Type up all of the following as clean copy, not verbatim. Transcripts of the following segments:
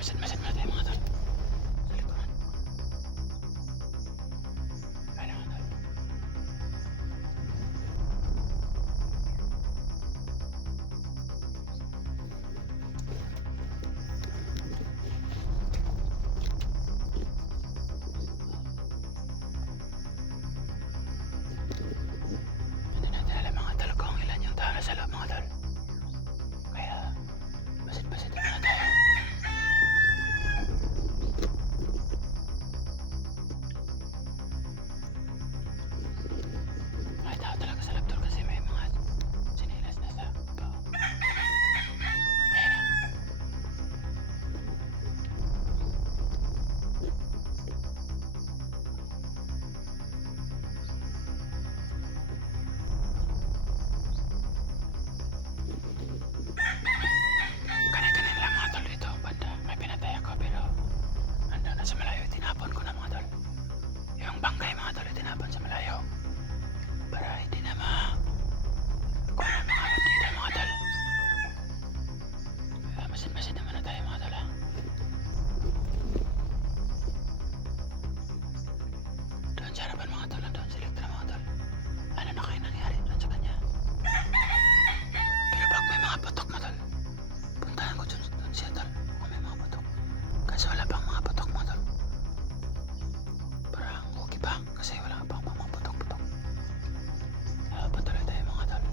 Masid-masid muna tayo mga tol. Sa likuran. Ayun mga tol. Hindi natin alam mga tol kung ilan yung tao na sa loob mga tol. Kaya masid-masid muna tayo. May tao talaga sa loob tol kasi may mga sinilas na sa bao. Ayun na. Kanina-kanina lang mga tol dito banda. May pinatay ako pero andun na sa malayo. Tinapon ko na mga tol. Yung bangkay mga tol tinapon sa malayo. Para hindi na kung ano mga bandida mga tol. Kaya masin-masin naman na tayo mga tol ha. Doon sa harapan mga tol. Doon si Elektra mga tol. Ano na kayo nangyari doon sa kanya? Pero pag may mga putok mga tol, puntahan ko doon siya tol. Kung may mga putok. Kasi wala pang mga putok mga tol. Parang okay pa. Kasi wala pang mga putok-putok. Patuloy tayo mga tol.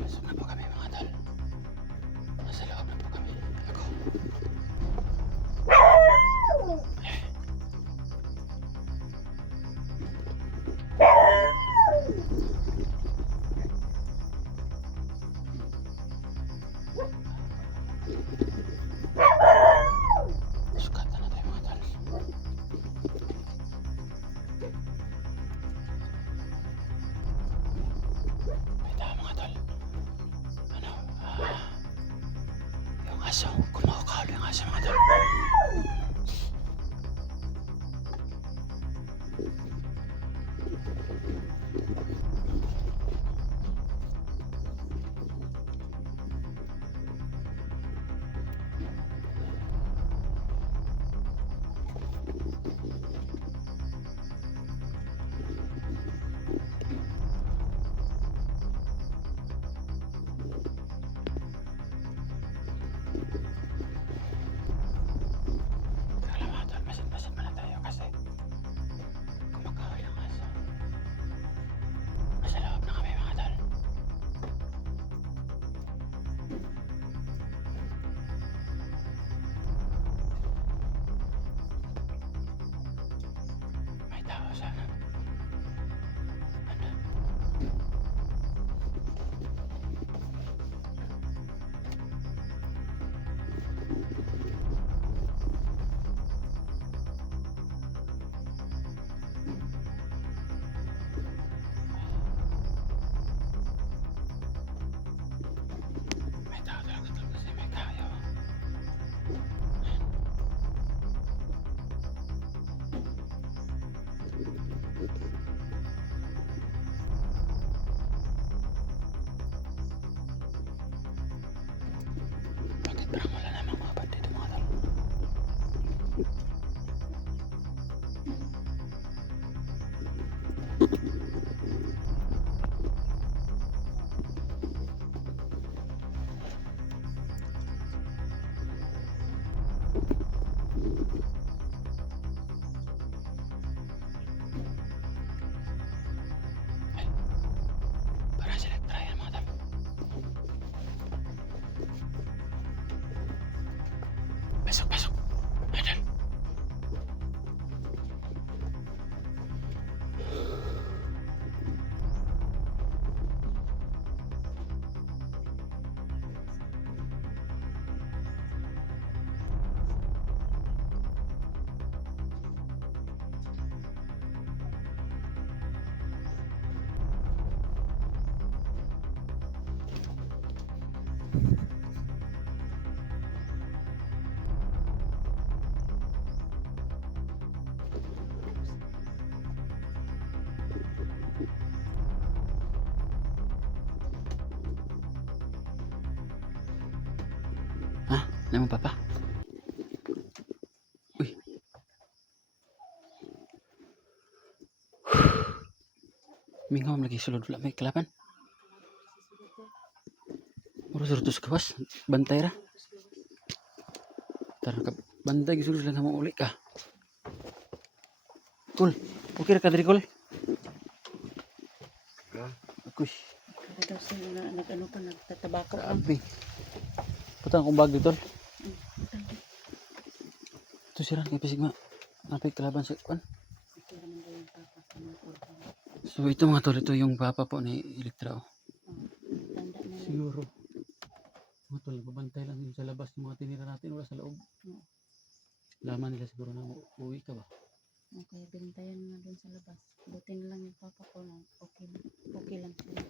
Pasok na po kami mga tol. Nasa loob na po kami. Ako. Sukatan na tayo mga tol. aso. Kumakahuli ang aso mga tol. Tara mga tol, masin-masin muna tayo kasi kumakahuli ang aso. Nasa loob na kami mga tol. May tao sana. Andun. May tao talaga tol kasi may kayo. Bakit parang wala namang mga bandito mga tol? Ay, parang sila nagtrayan mga tol. Pasok, pasok. Andun. Ha? Ano mo papa? Uy. Mingaw lagi sulod wala may kalaban. Muro surutos kawas. Bantay ra. Tara ka. Bantay gisulod lang mo uli ka. Kul. Okay ra ka diri kul. Akuy. Ito sila nag-ano pa, nagtatabako lang. Grabe. Putang kong bag dito. Ito sira kay pisigma. Napay kalaban sa kwan. Ito naman daw yung papa ko ng utang. So ito mga tol, ito yung papa po ni Elektra. Oh. Tanda na lang. Siguro. Mga tol, babantay lang yun sa labas yung mga tinira natin wala sa loob. Oo. Laman nila siguro na uwi ka ba? Okay, bintayan nga doon sa labas. Buti na lang yung papa ko na okay lang sila.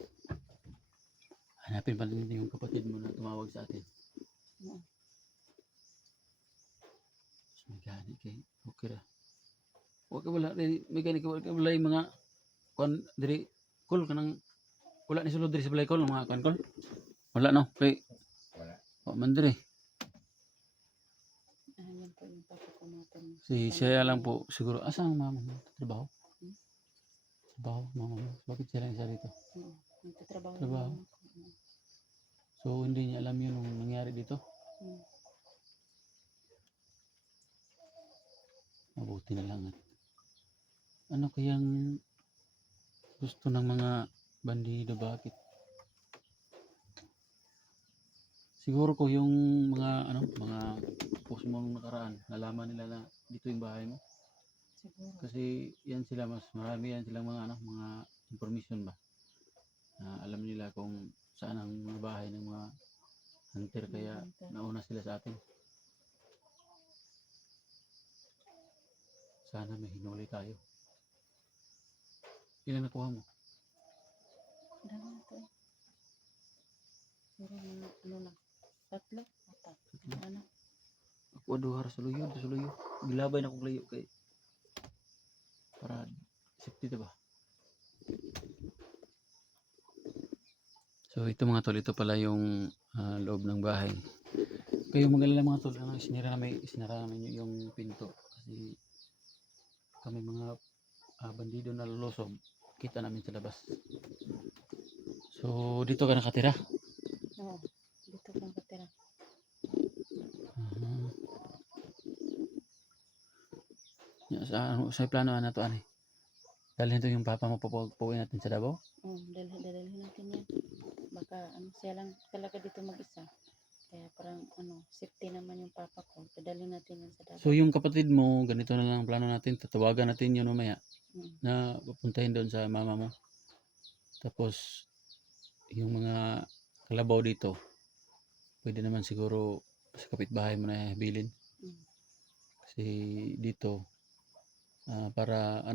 Hanapin pa rin yung kapatid mo na tumawag sa atin. Oo. So, may gani kay okay ra. Huwag ka wala, may gani ka wala yung mga kwan, diri, kul, kanang, wala ni sulod diri sa balay kol, mga kwan kol. Wala no, kay, o man diri. Yan po yung papa ko natin. Si siya lang po, siguro, asa ang mama mo? Trabaho? Hmm? Trabaho, mama mo. Bakit siya lang isa dito? Oo. Nagtatrabaho Trabaho. naman ako. Oo. So, hindi niya alam yun nung nangyari dito. Hmm. Mabuti na lang. Ano kayang gusto ng mga bandido? Bakit? Siguro ko yung mga post mong nakaraan, nalaman nila na dito yung bahay mo. Siguro. Kasi yan sila, mas marami yan silang mga information ba. Na alam nila kung saan ang mga bahay ng mga hunter, kaya nauna sila sa atin. Sana may hinuli tayo. Ilan nakuha mo? Dami na to eh. Siguro mga ano lang. 3, 4. Ano? Ako duha ra sa luyo, gilabay na kog layo kay para safety ta ba. So ito mga tol, ito pala yung loob ng bahay. Kayo mag-alala mga tol, isinara namin yung pinto kasi kami mga bandido na lulosob, kita namin sa labas. So dito ka nakatira? Oo. Dito kang katira. Sa plano na to ani. Dalhin to yung papa mo pupuwi natin sa Davao? Oo, dadalhin natin yan. Baka siya lang talaga dito mag-isa. Kaya parang safety naman yung papa ko. Dadalhin natin yan sa Davao. So yung kapatid mo, ganito na lang ang plano natin, tatawagan natin yun mamaya Mm. na pupuntahin doon sa mama mo. Tapos yung mga kalabaw dito, pwede naman siguro sa kapitbahay mo na habilin. Mm. Kasi dito para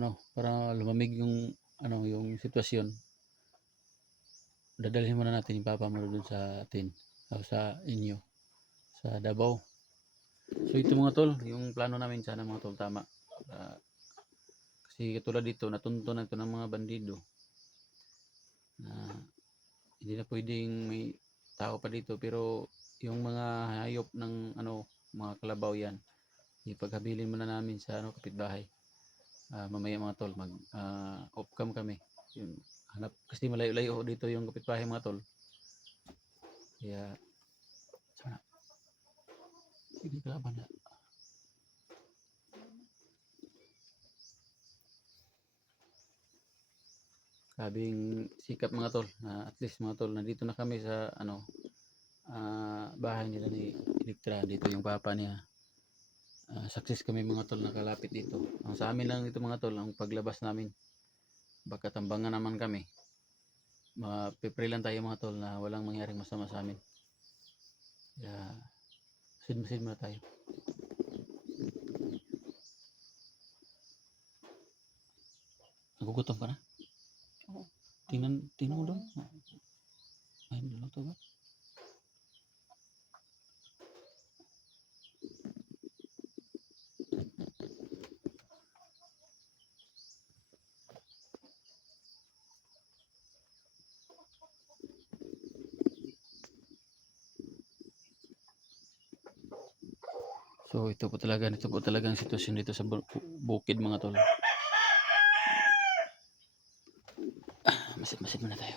lumamig yung yung sitwasyon. Dadalhin muna natin yung papa mo doon sa atin o sa inyo sa Davao. So ito mga tol, yung plano namin sana mga tol tama. Kasi katulad dito, natuntunan ko ng mga bandido na hindi na pwedeng may tao pa dito, pero yung mga hayop ng mga kalabaw yan, ipaghabilin muna namin sa kapitbahay. Mamaya mga tol, mag off cam kami. Yung hanap kasi malayo-layo dito yung kapitbahay mga tol. Kaya sana sige kalaban na. Sabing sikap mga tol, at least mga tol, nandito na kami sa bahay nila ni Electra. Dito yung papa niya. Success kami mga tol, nakalapit dito. Ang sa amin lang dito mga tol, ang paglabas namin. Baka tambangan naman kami. Mapipray lang tayo mga tol na walang mangyaring masama sa amin. Kaya masid muna tayo. Nagugutom ka na? Oo. Tingnan mo doon. Ay, doon to ba? So ito po talaga ang sitwasyon dito sa bukid mga tol. Masid muna tayo.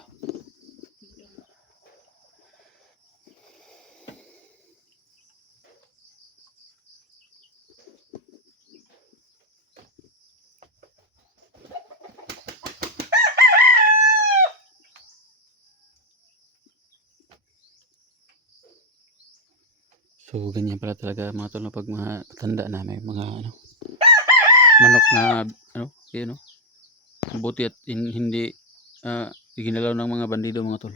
So ganyan pala talaga mga tol, pag mga tanda na may mga manok na buti at hindi ginalaw ng mga bandido mga tol.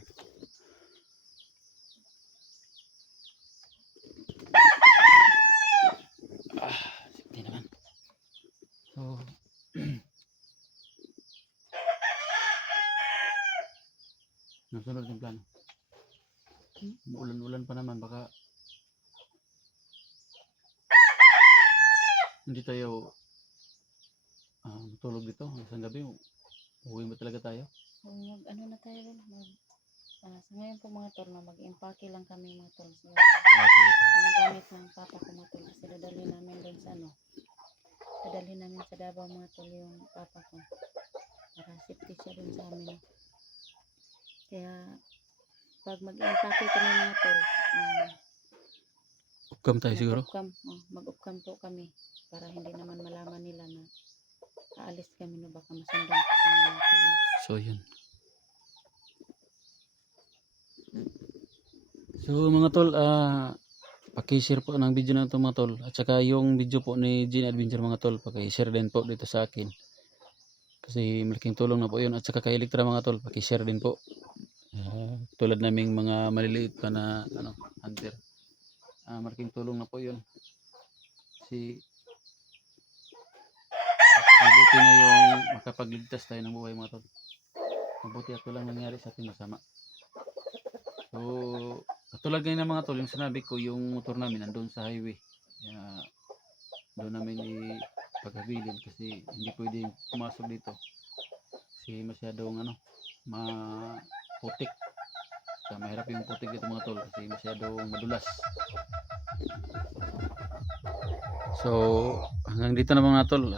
Safety naman. So nasunod yung plano. Ulan pa naman, baka hindi tayo tulog dito isang gabi. Uwi mo talaga tayo. So, na tayo rin. Sa ngayon po mga tol, mag-impake lang kami mga tol. So, mga gamit ng papa ko mga tol. Kasi dadalhin namin doon sa dadalhin namin sa Davao mga tol yung papa ko. Para safety siya doon sa amin. Kaya, pag mag-impake kami mga tol, Upcam tayo siguro. mag-upcam po kami. Para hindi naman malaman nila na aalis kami no, baka masundan po kami mga tol. So yun. So mga tol, paki-share po ng video na ito mga tol. At saka yung video po ni Gene Adventure mga tol, paki-share din po dito sa akin. Kasi malaking tulong na po yun. At saka kay Electra mga tol, paki-share din po. Tulad naming mga maliliit pa na hunter. Malaking tulong na po yun. Kasi mabuti na yung makapagligtas tayo ng buhay mga tol. Mabuti at walang nangyari sa ating masama. So Katulad ngayon ng mga tol, yung sinabi ko, yung motor namin nandun sa highway. Kaya doon namin ipagabilin kasi hindi pwedeng pumasok dito. Kasi masyadong maputik. Saka mahirap yung putik dito mga tol kasi masyadong madulas. So hanggang dito na mga tol.